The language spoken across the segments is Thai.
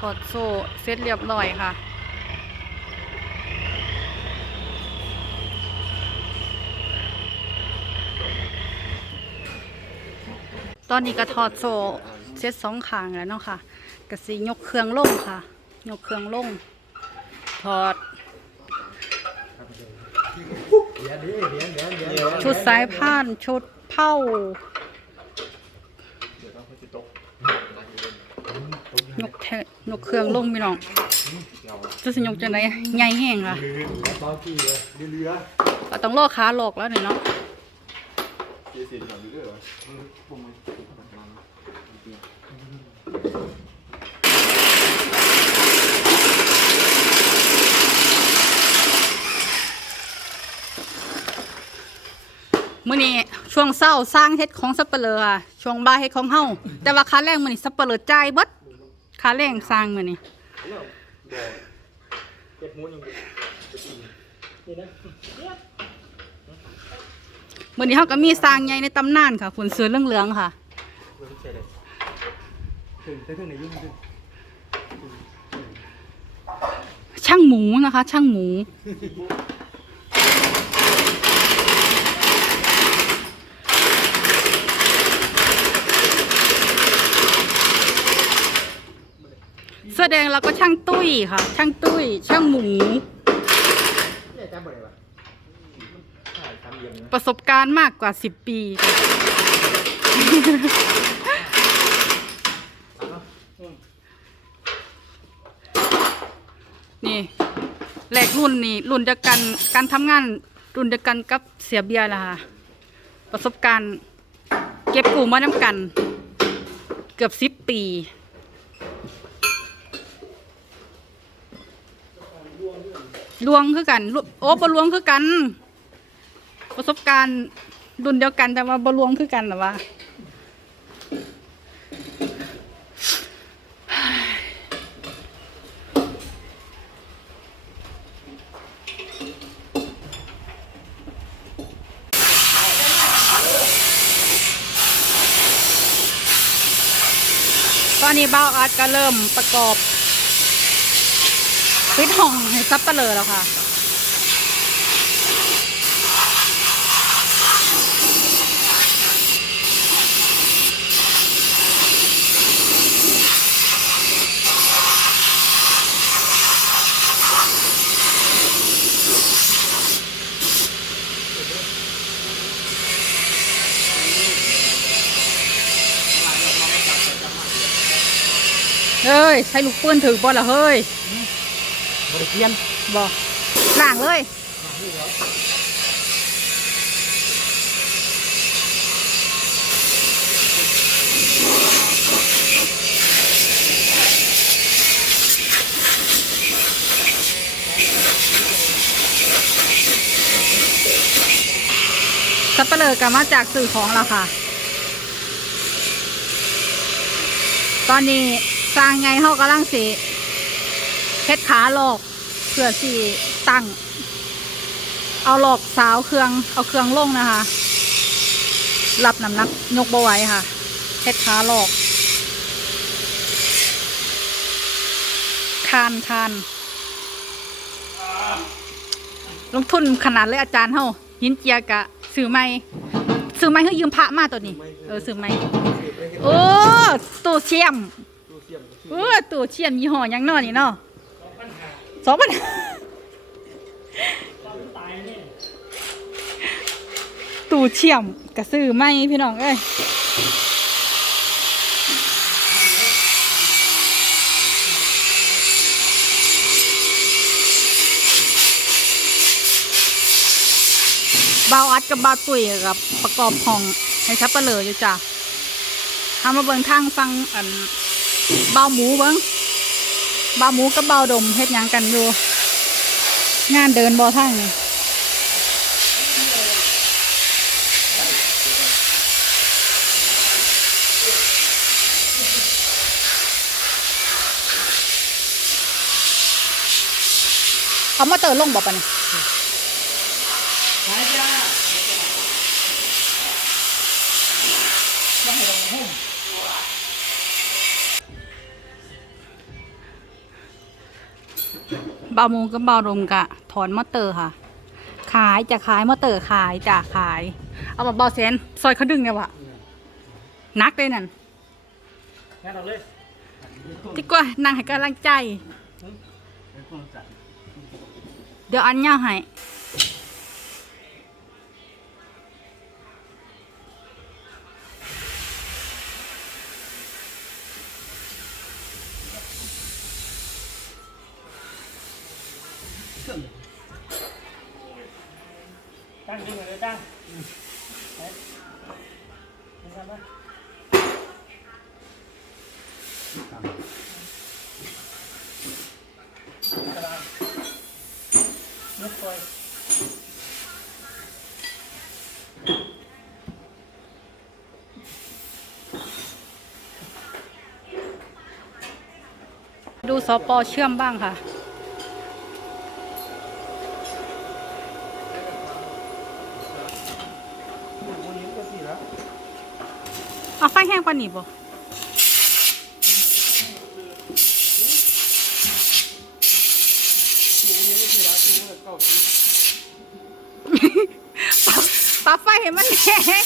ถอดโซ่เสร็จเรียบร้อยค่ะตอนนี้ก็ถอดโซ่เสร็จสองข้างแล้วเนาะค่ะก็สิยกเครื่องลงค่ะ ยกเครื่องลง ถอด ชุดสายพานชุดเผ้ายกแท ยกเครื่องลงพี่น้องจะสิยกจังไดใหญ่แห้งค่ะบางทีเลยเรือก็ต้องรอขาหลอกแล้วเนี่ยเนาะเสียสีหลังเรือปุ่อนี้ช่วงเช้าสร้างเฮ็ดของสับเปลือช่วงบ่ายเฮ็ดของเฮาแต่ว่าค่าแรงมื้อนี้สับเปลือจ่ายเบิด ค่าแรงสร้างมื้อนี้เก็บมูนยังมื้อนี้เฮาก็มีสร้างใหญ่ในตำนานค่ะฝุ่นเสือเหลืองๆค่ะถึงได้ถึงไหนยุ่งถึงช่างหมูนะคะ ช่างหมู แดงแล้วก็ช่างตุ้ยค่ะ ช่างตุ้ย ช่างหมู เนี่ยจำบ่ได้ปะถ่ายตามเยี่ยมนะประสบการณ์มากกว่า10ปีค่ะนี่แหลกรุ่นนี่รุ่นเดียวกันการทำงานรุ่นเดียวกันกับเสียเบียร์ล่ะค่ะ ประสบการณ์ เก็บกูมาน้ำกัน เกือบสิบปี ลวงคือกัน โอ้บลวงคือกัน ประสบการณ์รุ่นเดียวกันแต่ว่าบลวงคือกันเหรอวะตอนนี้บ้าอาร์ตก็เริ่มประกอบ ฟิตห้องให้ซับเปลือแล้วค่ะเฮ้ย ใช้ลูกปืนถือบ่ละเฮ้ย บริเทียนบ่ล่างเลยสับเปลือกมาจากสื่อของเราค่ะ ตอนนี้สร้างไงเขากำลังสิ เฮ็ดขาหลอกเพื่อสิตั้ง เอาหลอกสาวเครื่องเอาเครื่องลงนะคะรับน้ำหนักยกบไหว้ค่ะเฮ็ดขาหลอกคานคานลงทุนขนาดเลยอาจารย์เฮาหินเจียกะซื้อไม่ซื้อไม่ให้ยืมพระมาตัวนี้ เออซื้อไม่โอ้ตู้เชี่ยมเออตัวเชียมยี่ห้อยังนอนี่เนาะ สองพันตู่เชี่ยมกระซื้อไหมพี่น้องเอ้ยเบาอัดกับเบาตุยกับประกอบห้องให้ชับเปลืออยู่จ้ะทำมาเบิ่งทางฟังอันเบาหมูเบิ้ง บาหมูกับเบาดมเฮ็ดยังกันอยู่ งานเดินบ่ทางนี่เอามาเติมลงบ่ปะเนี่ย บาโมงกับบารมกะถอนมอเตอร์ค่ะ ขายจะขายมอเตอร์ขายจะขาย เอาแบบเบาเซนซอยเขาดึงเนี่ยวะนักเลยนั่นงั้นเอาเลยที่กว่านั่งให้กำลังใจเป็นคนจัดเดี๋ยวอันเนี้ยให้ ดูสปอเชื่อมบ้างค่ะ วันนี้ก็สี่แล้ว เอาไฟแห้งกว่านี้บ่ปรับไฟให้มันแห้ง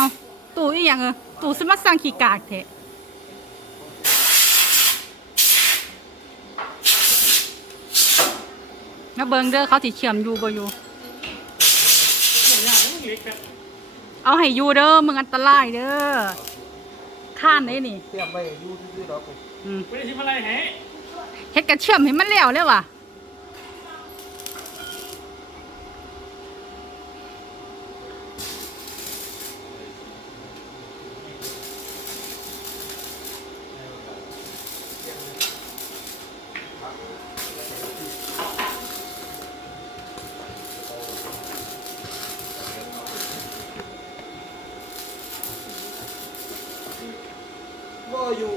เอาตู่อีหยังเออตู่สิมาสั่งขี้กากแท้แล้วเบิงเด้อเขาสิเชื่อมอยู่บ่อยู่ เอาให้อยู่เด้อมึงอันตรายเด้อข้านได้นี่เตรียมไปยูทูบดอกอืมไม่ได้ชิมอะไรแฮะเฮ็ดกระเชื่อมให้มันแล้วเลยว่ะ ก็อยู่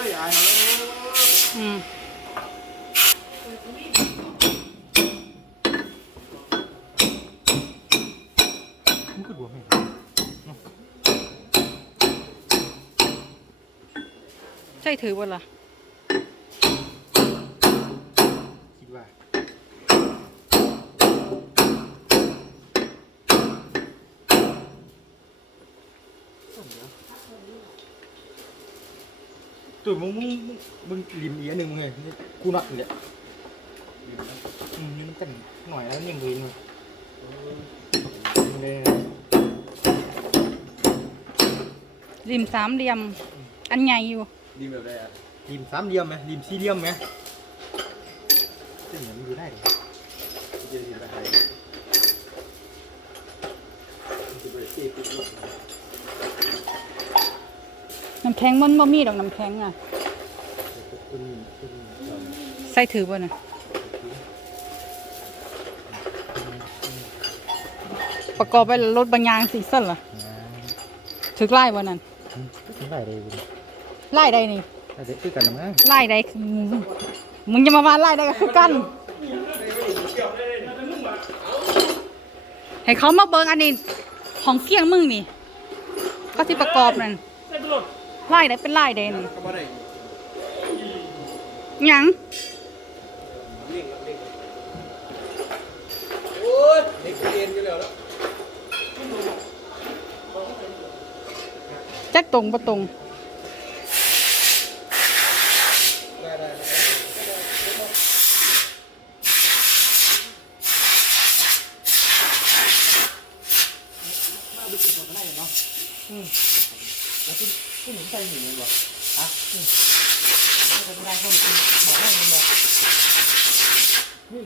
เใช่ถือบ่ล่ะคิดว่าตัวมึงมึงมึงริมอีอันหนึ่งมึงไงกูนักเนี่ยอืมนี่มันกันหน่อยแล้วยังเว้นเลยเลยริมสามเหลี่ยม อันใหญ่อยู่ ริมแบบไรอะริมสามเหลี่ยมไหมริมสี่เหลี่ยมไหมซึ่งมันดูได้เลยจะริมอะไรจะไปเซฟปุ๊บลงน้ำแข็งมันบ่มีดอกน้ำแข็งอะคุณคุณใส่ถือบ่น่ะประกอบไปรถบางอย่างสีสั่นล่ะถือไล่บ่นั่น ถึงได้เลย ไล่ใดนี่ได้คือกันนะมั้งไล่ใดคือมึงจะมาว่าไล่ใดก็คือกัน ให้เขามาเบิ่งอันนี้ของเฟี้ยงมึงนี่ก็ที่ประกอบนั่นได้ไปโหลดไล่ใดเป็นไล่ใดนี่ก็บ่ได้หยังโอ้ยเด็กเรียนอยู่แล้วจักตรงบ่ตรง ได้ได้ได้ อืมแล้วคุณคุณเห็นใจหนีมั้ยบ่ฮะจะได้ก็มีหาได้เลยนี่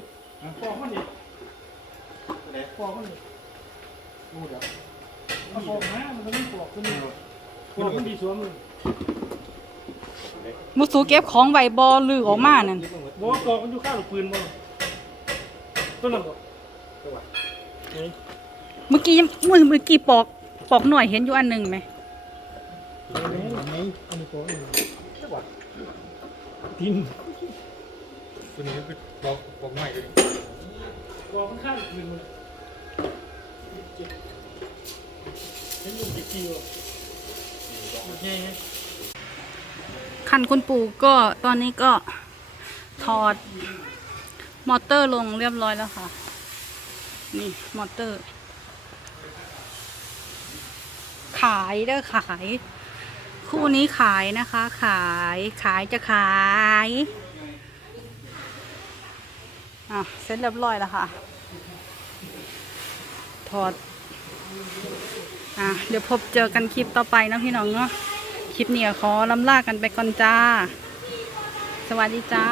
ปอกมันดิเด็กปอกมันดิพูเดแล้วเอาปอกนะมันไม่ปอกตัวนี้ปอกมันดีสวมเลยมุสูเก็บของไว้บอลือออกมานั่นบอกว่าปอกมันอยู่ข้างหลูกปืนบ่ต้นนั้นบ่เฮ้ยเมื่อกี้ยังเมื่อเมื่อกี้ปอก ปอกหน่อยเห็นอยู่อันหนึ่งไหมอันนี้อันนี้โป้งจังหวะกินตัวนี้คือบอกบอกหน่อยเลยปอกข้างลูกปืนมันเห็นอยู่กี่กิโลมันใหญ่ไงคันคุณปู่ก็ตอนนี้ก็ถอด มอเตอร์ลงเรียบร้อยแล้วค่ะ นี่ มอเตอร์ ขายเด้อขาย คู่นี้ขายนะคะ ขายขายจะขายอะเสร็จเรียบร้อยแล้วค่ะ ถอด อะเดี๋ยวพบเจอกันคลิปต่อไปนะพี่น้องเนาะคลิปนี้ก็ขอลำลากันไปก่อนจ้า สวัสดีจ้า